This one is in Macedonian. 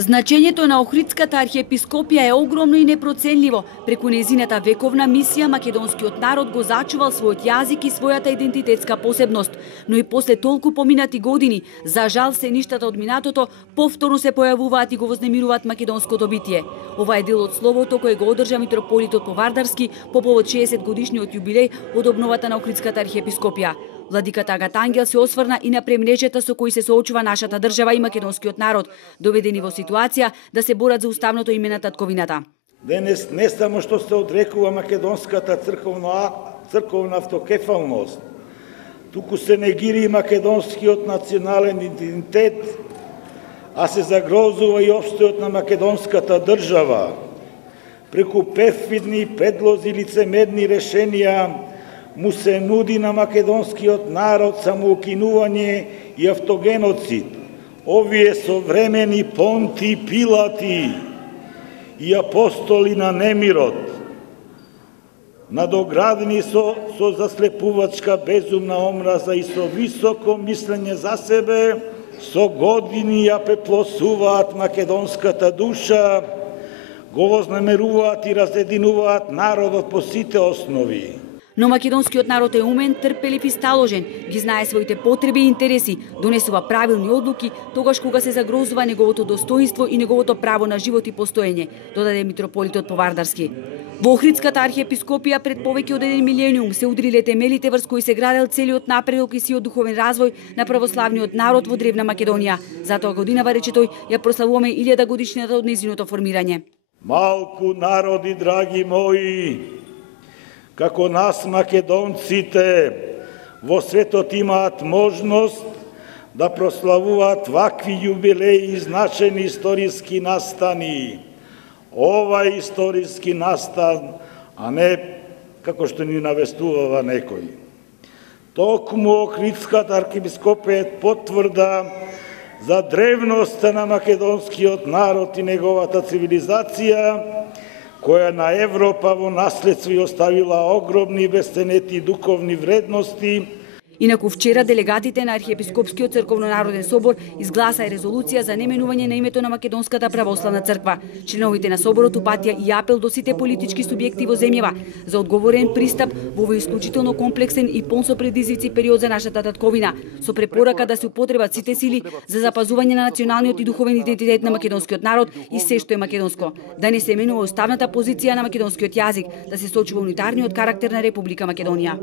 Значењето на Охридската архиепископија е огромно и непроценливо. Преку незината вековна мисија македонскиот народ го зачувал својот јазик и својата идентитетска посебност. Но и после толку поминати години, за жал се ништата од минатото повторно се појавуваат и го вознемируваат македонското битие. Ова е дел од словото кој го одржа митрополитот Повардарски по повод 60 годишниот јубилеј од обновата на Охридската архиепископија. Владиката Агат Ангел се осврна и на премрежата со кои се соочува нашата држава и македонскиот народ, доведени во ситуација да се борат за уставното име на татковината. Денес не само што се одрекува македонската црковна автокефалност, туку се негира и македонскиот национален идентитет, а се загрозува и опстојот на македонската држава. Преку перфидни предлози лицемерни решенија му се нуди на македонскиот народ самоукинување и автогеноцид. Овие современи Понти Пилати и апостоли на немирот, надоградени со заслепувачка безумна омраза и со високо мислење за себе, со години ја пеплосуваат македонската душа, го вознемеруваат и разединуваат народот по сите основи. Но македонскиот народ е умен, трпелив и сталожен, ги знае своите потреби и интереси, донесува правилни одлуки тогаш кога се загрозува неговото достоинство и неговото право на живот и постоење, додаде митрополитот Повардарски. Во Охридската архиепископија пред повеќе од 1 милениум се удриле темелите врз кои се градел целиот напредок и сиот духовен развој на православниот народ во древна Македонија. Затоа годинава, рече тој, ја прославуваме 1000 годишнината од нејзиното формирање. Малку народи, драги мои, како нас македонците во светот имаат можност да прославуваат вакви јубилеи и значени историски настани. Ова е историски настан, а не како што ни навестувава некој. Токму Охридската архиепископија е потврда за древноста на македонскиот народ и неговата цивилизација, која на Европа во наследство и оставила огромни бесценети духовни вредности. Инаку вчера делегатите на Архиепископскиот црковно-народен собор изгласа резолуција за неменување на името на Македонската православна црква. Членовите на соборот упатија и апел до сите политички субјекти во земјава за одговорен пристап во овој исклучително комплексен и полн со предизвици период за нашата татковина, со препорака да се употребат сите сили за запазување на националниот и духовен идентитет на македонскиот народ и се што е македонско, да не се менува уставната позиција на македонскиот јазик, да се сочува унитарниот карактер на Република Македонија.